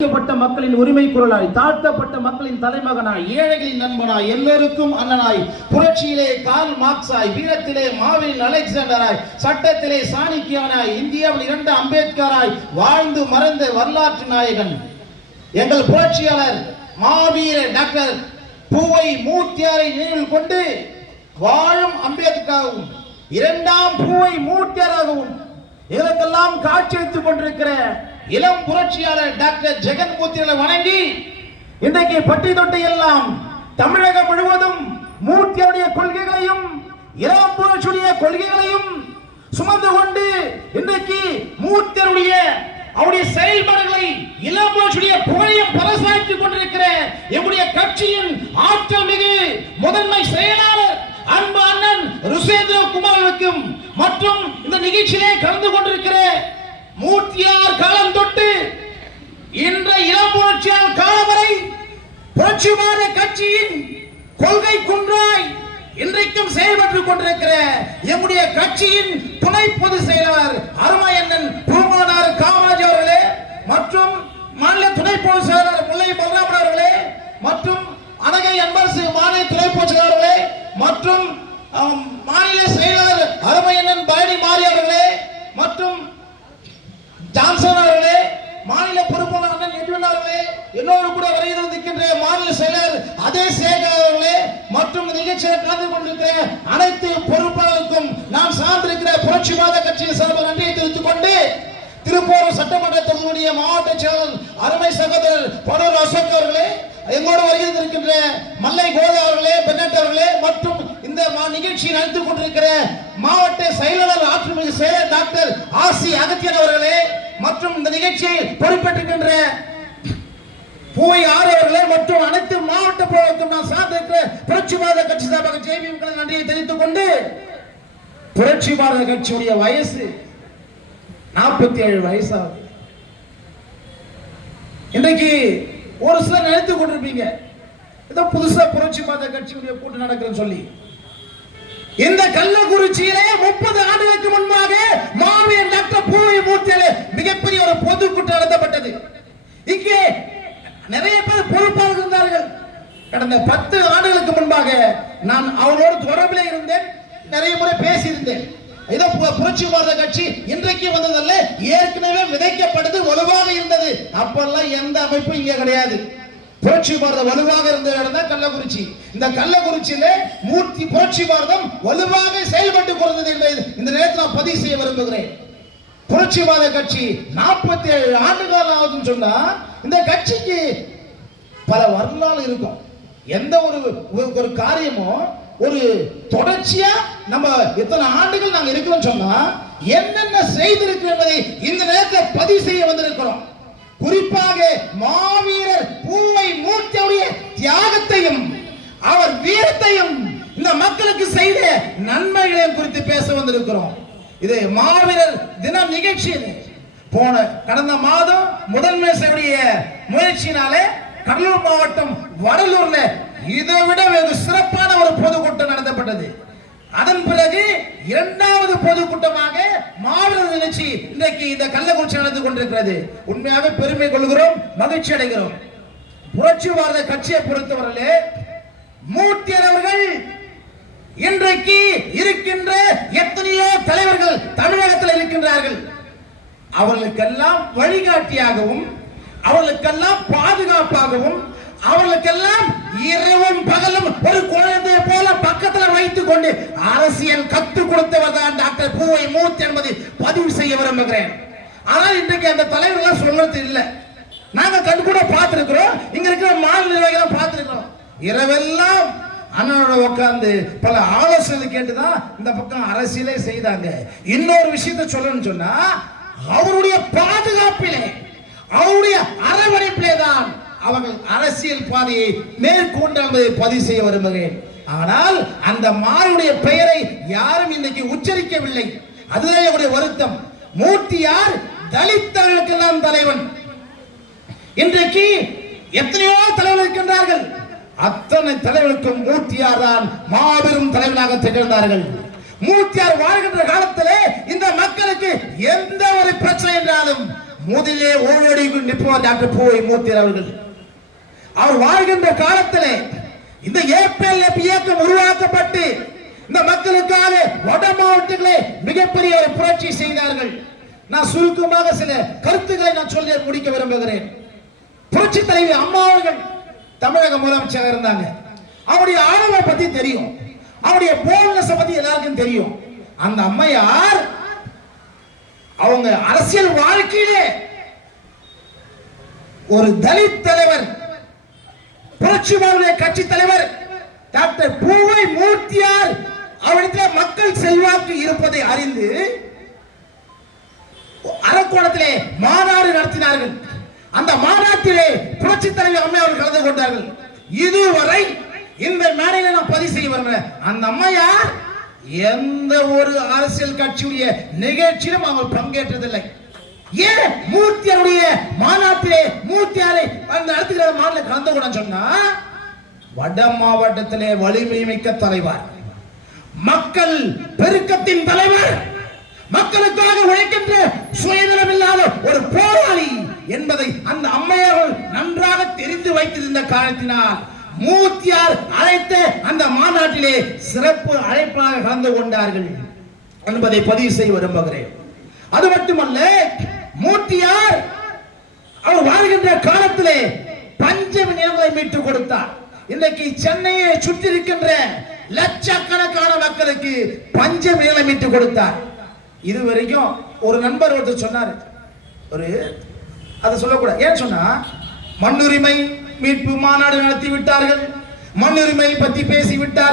மக்களின் உரிமை குரலாய், தாழ்த்தப்பட்ட மக்களின் தலைமகனாய், ஏழைகளின் நண்பனாய், எல்லோருக்கும் அண்ணனாய், புரட்சியிலே கார்ல் மார்க்ஸாய், வீரத்திலே மாவீரன் அலெக்சாண்டராய், சட்டத்திலே சாணக்கியனாய், இந்தியாவில் 2 அம்பேத்கராய் வாழ்ந்து மறைந்த வரலாற்று நாயகன் எங்கள் புரட்சியாளர் மாவீரர் டாக்டர் பூவை மூர்த்தியாரை நினைவில் கொண்டு வாழும் அம்பேத்கராகவும் 2ஆம் பூவை மூர்த்தியாராகவும் இதற்கெல்லாம் காட்சியளித்துக் கொண்டிருக்கிற இளம் புரட்சியாளர் டாக்டர் ஜெகன்மூர்த்தியை வணங்கி இன்றைக்கு பட்டி தொட்டி எல்லாம் தமிழகம் முழுவதும் மூர்த்தியுடைய கொள்கைகளையும் இளம் புரட்சியுடைய கொள்கைகளையும் சுமந்து கொண்டு இன்றைக்கு மூர்த்தியுடைய அவருடைய செயல்பாடுகளை இளம் புரட்சியுடைய புகழையும் பறைசாற்றிக் கொண்டிருக்கிற எங்களுடைய கட்சியின் ஆற்றல் மிகு முதன்மை செயலாளர் அன்பு அண்ணன் ருசேந்திர குமாரனுக்கும் மற்றும் இந்த நிகழ்ச்சியிலே கலந்து கொண்டிருக்கிற மூர்த்தியார் காலம் தொட்டு இன்ற இளம் புரட்சியார் காலம் வரை புரட்சிவாத கட்சியின் கொள்கை குன்றாய் இன்றைக்கும் செயல்பட்டுக் கொண்டிருக்கிற எம்முடைய கட்சியின் துணை பொதுச் செயலாளர் அருமை அண்ணன் பூமானார் காமராஜ் அவர்களே மற்றும் மாநில துணை பொதுச் செயலாளர் முல்லை பலராமன் அவர்களே மற்றும் அனகை அன்பரசு மாநில துணை பொதுச் செயலாளர்களே மற்றும் மாநில செயலாளர் அருமை அண்ணன் பழனி மாறி அவர்களே மற்றும் ஜான்சன் அவர்களே, மாநில பொறுப்பாளர் அண்ணன் எட்வின் அவர்களே, எல்லோரும் கூட வருகின்ற மாநில செயலர் அதே சேகர் அவர்களே மற்றும் நிகழ்ச்சியில் கலந்து கொண்டிருக்கிற அனைத்து பொறுப்பாளருக்கும் நான் சார்ந்திருக்கிற புரட்சிவாத கட்சியின் சார்பாக நன்றியை தெரிவித்துக் கொண்டு திருப்பூர் சட்டமன்ற தொகுதியுடைய மாவட்ட செயலர் அருமை சகோதரர் பனூர் அசோக் அவர்களே, எங்களோடு வருகின்ற மல்லை கோதா அவர்களே, பென்னட் அவர்களே மற்றும் இந்த நிகழ்ச்சியை நடத்திக் கொண்டிருக்கிற மாவட்ட செயலாளர் ஆற்றுமிகு செயலர் டாக்டர் ஆசி அகத்தியன் அவர்களே மற்றும் இந்த நிகழ்ச்சியை பொறுப்பேற்றுகின்ற பூவை ஆறு அவர்களே மற்றும் அனைத்து மாவட்ட பொருளுக்கும் நான் சார்ந்திருக்கிற புரட்சிவாத கட்சி சார்பாக ஜெய்பீம்களை நன்றியை தெரிவித்துக் கொண்டு புரட்சிவாத கட்சியுடைய வயசு 47 வயசாகுது. இன்றைக்கு ஒரு சிலர் நினைத்துக் கொண்டிருப்பீங்க ஏதோ புதுசா புரட்சிவாத கட்சியுடைய கூட்டம் நடக்குதுன்னு சொல்லி. இந்த கள்ளக்குறிச்சியிலே 30 ஆண்டுகளுக்கு முன்பாக மாவீரன் டாக்டர் பூவை மூர்த்தியாலே மிகப்பெரிய ஒரு பொதுக்கூட்டம் நடத்தப்பட்டது. இங்கே நிறைய பேர் பொறுப்பாளர்கள் இருந்தார்கள். கடந்த 10 ஆண்டுகளுக்கு முன்பாக நான் அவரோடு தொடர்பிலே இருந்தேன், நிறைய முறை பேசியிருந்தேன். இதோ புரட்சிவாத கட்சி இன்றைக்கு வந்ததல்ல, ஏற்கனவே விதைக்கப்பட்டது, வலுவாக இருந்தது. அப்பெல்லாம் எந்த அமைப்பும் இங்க கிடையாது. புரட்சி பாரதம் வலுவாக இருந்த இடம் தான் கள்ளக்குறிச்சி. இந்த கள்ளக்குறிச்சியில மூர்த்தி புரட்சி பாரதம் வலுவாக செயல்பட்டு கொண்டது என்பதை இந்த நேரத்தில் நான் பதிவு செய்ய விரும்புகிறேன். புரட்சிவாத கட்சி 47 ஆண்டு காலம் ஆகுதுன்னு சொன்னா இந்த கட்சிக்கு பல வரலாறு இருக்கும். எந்த ஒரு காரியமும் ஒரு தொடர்ச்சியா நம்ம இத்தனை ஆண்டுகள் நாங்க இருக்கிறோம் சொன்னா என்னென்ன செய்திருக்கு என்பதை இந்த நேரத்தில் பதிவு செய்ய வந்திருக்கிறோம். குறிப்பாக மாவீரர் பூவை மூர்த்தியுடைய தியாகத்தையும் அவர் வீரத்தையும் இந்த மக்களுக்கு செய்த நன்மைகளையும் குறித்து பேச வந்திருக்கிறோம். இது மாவீரர் தினம் நிகழ்ச்சி. போன கடந்த மாதம் முதன்மை செய்ய முயற்சியினாலே கடலூர் மாவட்டம் வடலூர்ல இதை விட வெகு சிறப்பான ஒரு பொதுக்கூட்டம் நடத்தப்பட்டது. அதன் பிறகு 2வது பொதுக்கூட்டமாக மாவீரர் நிகழ்ச்சி இன்றைக்கு இந்த கள்ளக்குறிச்சி நடந்து கொண்டிருக்கிறது. உண்மையாக பெருமை கொள்கிறோம், மகிழ்ச்சி அடைகிறோம். புரட்சிவாத கட்சியை பொறுத்தவரையிலே மூர்த்தியர் அவர்கள் இன்றைக்கு இருக்கின்ற எத்தனையோ தலைவர்கள் தமிழகத்தில் இருக்கின்றார்கள். அவர்களுக்கெல்லாம் வழிகாட்டியாகவும் அவர்களுக்கெல்லாம் பாதுகாப்பாகவும் அவர்களுக்கெல்லாம் இரவும் பகலும் ஒரு குழந்தையை போல பக்கத்தில் வைத்துக் கொண்டு அரசியல் கற்றுக் கொடுத்தவர் தான் டாக்டர் பூவை மூர்த்தி என்பதை பதிவு செய்ய விரும்புகிறேன். ஆனால் இன்றைக்கு அந்த தலைவர்கள் சொல்றது இல்லை. நாங்க கண் கூட பார்த்திருக்கிறோம், இங்க இருக்கிற மாநில நிர்வாகிகள் பார்த்திருக்கிறோம். இரவெல்லாம் அண்ணனோட உட்கார்ந்து பல ஆலோசனை கேட்டுதான் இந்த பக்கம் அரசியலே செய்தாங்க. இன்னொரு விஷயத்தை சொல்லணும்னு சொன்னா அவருடைய பாதுகாப்பிலே அவருடைய அரவணைப்பிலே தான் அவர்கள் அரசியல் பாதையை மேற்கொண்டு என்பதை பதிவு செய்ய விரும்புகிறேன். ஆனால் அந்த மாறுடைய பெயரை யாரும் இன்னைக்கு உச்சரிக்கவில்லை. அதுதான் என்னுடைய வருத்தம். மூர்த்தியார் தலித்தர்களுக்கெல்லாம் தலைவன். இன்றைக்கு எத்தனையோ தலைவர்கள் இருக்கின்றார்கள். அத்தனை தலைவர்களுக்கும் மூர்த்தியார் தான் மாபெரும் தலைவனாக திகழ்ந்தார்கள். மூர்த்தியார் வாழ்கின்ற காலத்திலே இந்த மக்களுக்கு எந்த ஒரு பிரச்சனை என்றாலும் முதலிலே ஓடோடி நிற்பவர் டாக்டர் பூவை மூர்த்தியார் அவர்கள். அவர் வாழ்கின்ற காலத்திலே இந்த ஏபிஎல் இயக்கம் உருவாக்கப்பட்டு இந்த மக்களுக்காக வட மாவட்டங்களே மிகப்பெரிய ஒரு புரட்சி செய்தார்கள். நான் சுருக்கமாக சில கருத்துக்களை நான் சொல்லி முடிக்க விரும்புகிறேன். புரட்சி தலைவி அம்மா அவர்கள் தமிழக முதலமைச்சராக இருந்தாங்க. அவருடைய ஆளுமை பத்தி தெரியும், அவருடைய போல்னஸ் பத்தி எல்லாருக்கும் தெரியும். அந்த அம்மையார் அவங்க அரசியல் வாழ்க்கையிலே ஒரு தலித் தலைவர், புரட்சியாளருடைய கட்சி தலைவர் டாக்டர் பூவை மூர்த்தியார் அவரிடத்தில் மக்கள் செல்வாக்கு இருப்பதை அறிந்து அரக்கோணத்திலே மாநாடு நடத்தினார்கள். அந்த மாநாட்டிலே புரட்சி தலைவர் அம்மையார் கலந்து கொண்டார்கள். இதுவரை இந்த மேடையில நான் பதிவு செய்ய வருகிறேன், அந்த அம்மையார் எந்த ஒரு அரசியல் கட்சியுடைய நிகழ்ச்சியிலும் அவங்க பங்கேற்றதில்லை. ஏன் மூர்த்தியாருடைய மாநாட்டிலே மூர்த்தியாரை அந்த நடத்துகிற மாநாட்டில் கலந்து கொள்ள சொன்னா, வட மாவட்டத்திலே வலிமை மிக்க தலைவர், மக்கள் பெருக்கத்தின் தலைவர், மக்களுக்காக உழைக்கின்ற சுயநலம் இல்லாத ஒரு போராளி என்பதை அந்த அம்மையார்கள் நன்றாக தெரிந்து வைத்திருந்த காரணத்தினால் மூர்த்தியார் அழைத்த அந்த மாநாட்டிலே சிறப்பு அழைப்பாக கலந்து கொண்டார்கள் என்பதை பதிவு செய்ய விரும்புகிறேன். அது மட்டுமல்ல, மூர்த்தியார் அவர் வாழ்கின்ற காலத்திலே பஞ்சமி நிலங்களை மீட்டுக் கொடுத்தார். இன்றைக்கு சென்னையை சுற்றி இருக்கின்ற லட்சக்கணக்கான மக்களுக்கு பஞ்சமி நிலங்களை மீட்டுக் கொடுத்தார். இதுவரைக்கும் ஒரு நண்பர் ஒருத்தர் சொன்னார், ஒரு அதை சொல்லக்கூடாது, ஏன் சொன்னா மண்ணுரிமை மீட்பு மாநாடு நடத்தி விட்டார்கள், மண்ணுரிமை பத்தி பேசி விட்டார்கள்.